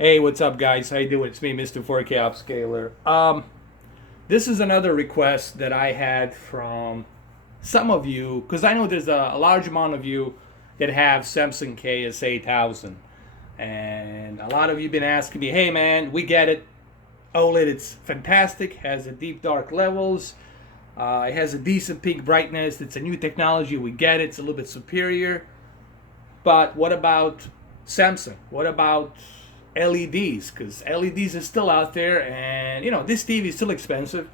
Hey, what's up, guys? How you doing? It's me, Mr. 4K Upscaler. This is another request that I had from some of you, because I know there's a large amount of you that have Samsung KS-8000, and a lot of you been asking me, "Hey, man, we get it. OLED, it's fantastic. Has a deep dark levels. It has a decent peak brightness. It's a new technology. We get it. It's a little bit superior. But what about Samsung? What about LEDs? Because LEDs is still out there, and this TV is still expensive.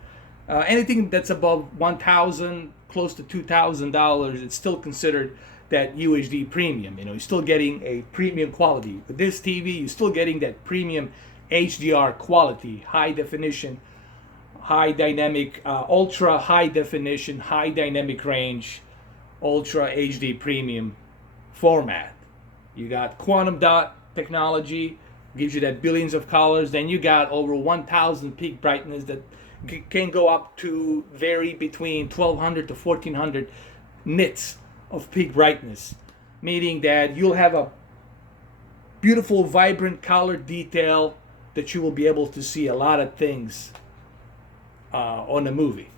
Anything that's above 1,000, close to $2,000, it's still considered that UHD premium. You're still getting a premium quality. With this TV, you're still getting that premium HDR quality, high definition, high dynamic, ultra high definition, high dynamic range, ultra HD premium format. You got quantum dot technology, gives you that billions of colors. Then you got over 1,000 peak brightness that can go up to vary between 1,200 to 1,400 nits of peak brightness, meaning that you'll have a beautiful, vibrant color detail that you will be able to see a lot of things on the movie.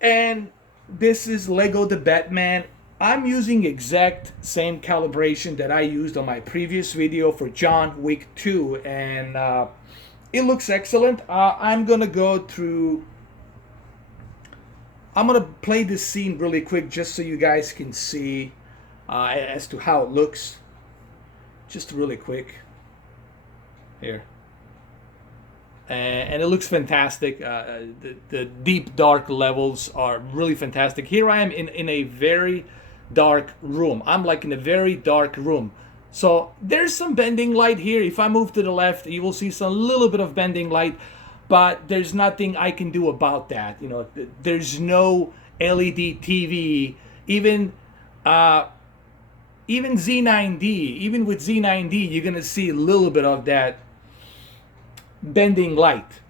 And this is Lego the Batman. I'm using exact same calibration that I used on my previous video for John Wick 2, and it looks excellent. I'm gonna play this scene really quick just so you guys can see as to how it looks. Just really quick here. And it looks fantastic. The deep dark levels are really fantastic. Here I am in a very dark room. I'm like in a very dark room. So there's some bending light here. If I move to the left, you will see some little bit of bending light, but there's nothing I can do about that. There's no LED TV. Even Z9D, even with Z9D, you're gonna see a little bit of that bending light.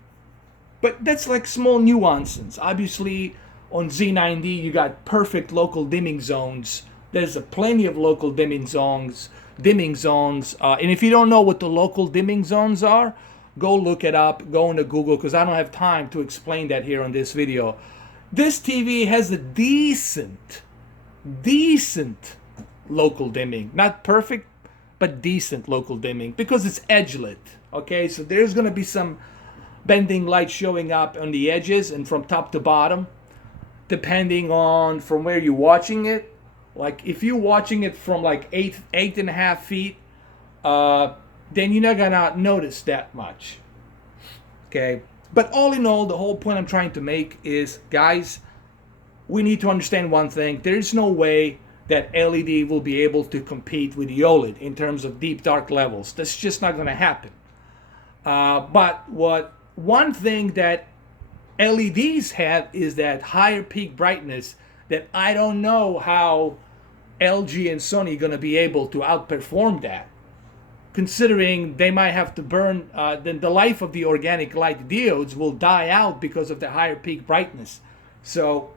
But that's like small nuances. Obviously, on Z9D, you got perfect local dimming zones. There's plenty of local dimming zones. And if you don't know what the local dimming zones are, go look it up. Go into Google, because I don't have time to explain that here on this video. This TV has a decent local dimming. Not perfect, but decent local dimming, because it's edge lit. Okay, so there's gonna be some bending light showing up on the edges and from top to bottom, depending on from where you're watching it. Like if you're watching it from like eight and a half feet, then you're not gonna notice that much. Okay, but all in all, the whole point I'm trying to make is, guys, we need to understand one thing. There's no way that LED will be able to compete with the OLED in terms of deep dark levels. That's just not gonna happen. But one thing that LEDs have is that higher peak brightness that I don't know how LG and Sony are going to be able to outperform that, considering they might have to burn, then the life of the organic light diodes will die out because of the higher peak brightness. So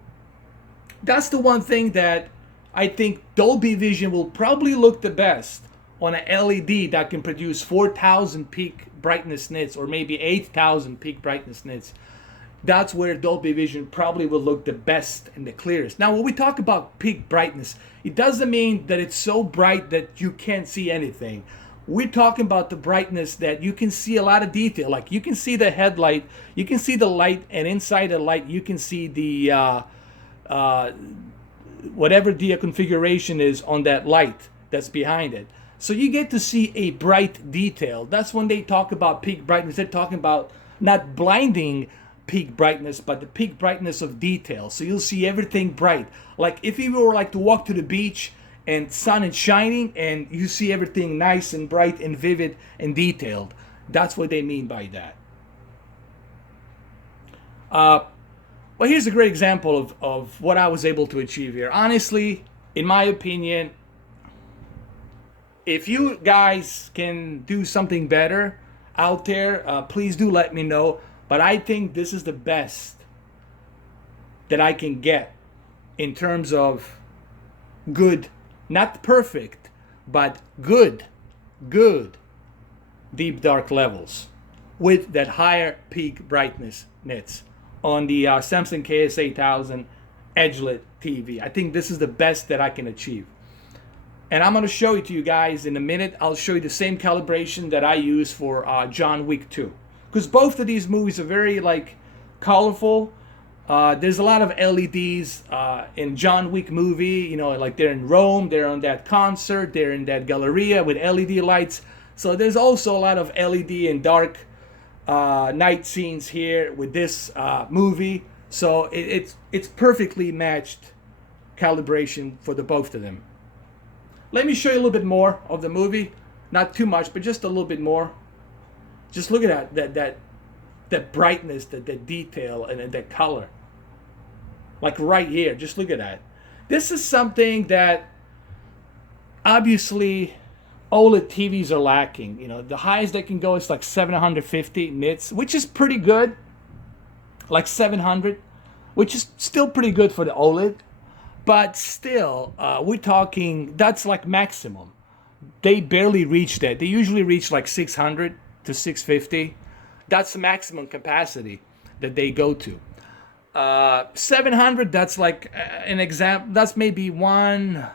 that's the one thing that I think Dolby Vision will probably look the best on an LED that can produce 4,000 peak brightness nits, or maybe 8,000 peak brightness nits. That's where Dolby Vision probably will look the best and the clearest. Now, when we talk about peak brightness, it doesn't mean that it's so bright that you can't see anything. We're talking about the brightness that you can see a lot of detail. Like you can see the headlight, you can see the light, and inside the light you can see the whatever the configuration is on that light that's behind it. So you get to see a bright detail. That's when they talk about peak brightness. They're talking about not blinding peak brightness, but the peak brightness of detail. So you'll see everything bright. Like if you were like to walk to the beach and sun is shining and you see everything nice and bright and vivid and detailed. That's what they mean by that. Well, here's a great example of what I was able to achieve here. Honestly, in my opinion, if you guys can do something better out there, please do let me know. But I think this is the best that I can get in terms of good, not perfect, but good deep dark levels with that higher peak brightness nits on the Samsung KS-8000 edge-lit TV. I think this is the best that I can achieve. And I'm going to show it to you guys in a minute. I'll show you the same calibration that I use for John Wick 2. Because both of these movies are very colorful. There's a lot of LEDs in John Wick movie. Like they're in Rome, they're on that concert, they're in that Galleria with LED lights. So there's also a lot of LED and dark night scenes here with this movie. So it's perfectly matched calibration for the both of them. Let me show you a little bit more of the movie. Not too much, but just a little bit more. Just look at that brightness, that detail, and that color. Like right here, just look at that. This is something that obviously OLED TVs are lacking. The highest they can go is like 750 nits, which is pretty good. Like 700, which is still pretty good for the OLED. But still, we're talking, that's like maximum. They barely reach that. They usually reach like 600 to 650. That's the maximum capacity that they go to. 700, that's like an example. That's maybe one.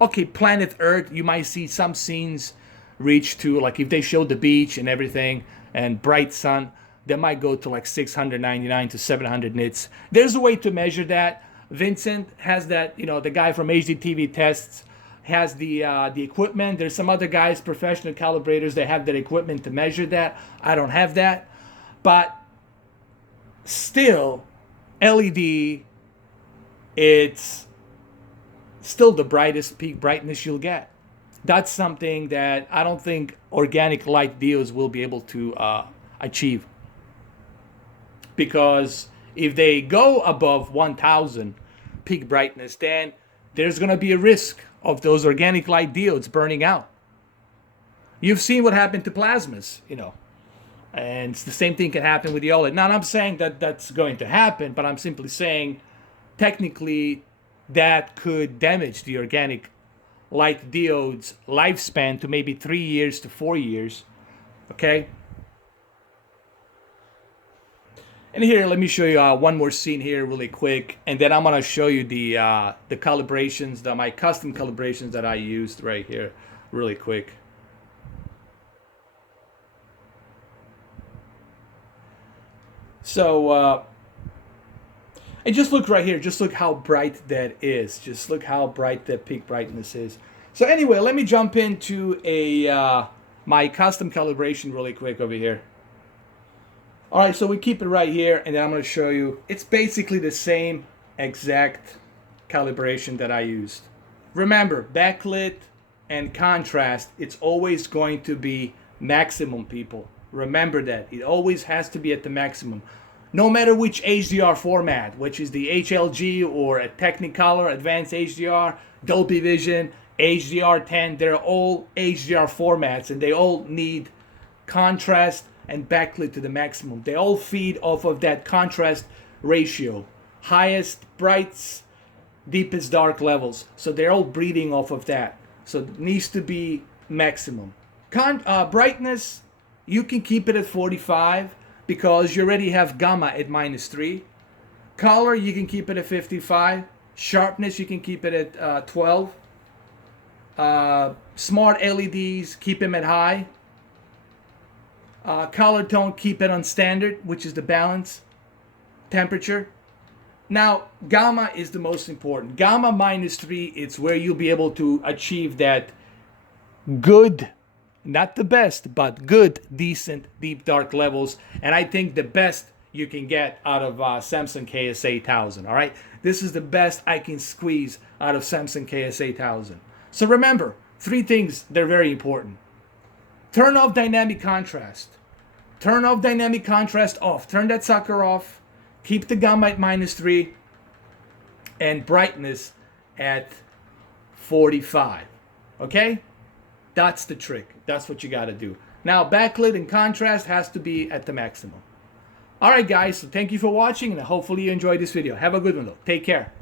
Okay, Planet Earth, you might see some scenes reach to, like if they show the beach and everything and bright sun, they might go to like 699 to 700 nits. There's a way to measure that. Vincent has that, the guy from HDTV Tests has the equipment. There's some other guys, professional calibrators, that have that equipment to measure that. I don't have that. But still, LED, it's still the brightest peak brightness you'll get. That's something that I don't think organic light diodes will be able to achieve. Because if they go above 1000 peak brightness, then there's going to be a risk of those organic light diodes burning out. You've seen what happened to plasmas, and the same thing can happen with the OLED. Now, I'm saying that that's going to happen, but I'm simply saying technically that could damage the organic light diodes lifespan to maybe 3 years to 4 years. Okay? And here, let me show you one more scene here really quick, and then I'm gonna show you the calibrations, my custom calibrations that I used right here, really quick. So, and just look right here. Just look how bright that is. Just look how bright that peak brightness is. So anyway, let me jump into my custom calibration really quick over here. All right, so we keep it right here, and then I'm going to show you. It's basically the same exact calibration that I used. Remember, backlit and contrast, it's always going to be maximum, people. Remember that. It always has to be at the maximum. No matter which HDR format, which is the HLG or a Technicolor, Advanced HDR, Dolby Vision, HDR10, they're all HDR formats, and they all need contrast and backlit to the maximum. They all feed off of that contrast ratio. Highest brights, deepest dark levels. So they're all breeding off of that. So it needs to be maximum. Brightness, you can keep it at 45 because you already have gamma at -3. Color, you can keep it at 55. Sharpness, you can keep it at 12. Smart LEDs, keep them at high. Color tone, keep it on standard, which is the balance. Temperature. Now, gamma is the most important. Gamma -3, it's where you'll be able to achieve that good, not the best, but good, decent, deep dark levels. And I think the best you can get out of Samsung KS-8000, all right? This is the best I can squeeze out of Samsung KS-8000. So remember, 3 things, they're very important. Turn off dynamic contrast. Turn off dynamic contrast off. Turn that sucker off. Keep the gamma at -3 and brightness at 45. Okay? That's the trick. That's what you got to do. Now, backlit and contrast has to be at the maximum. All right, guys. So thank you for watching, and hopefully you enjoyed this video. Have a good one, though. Take care.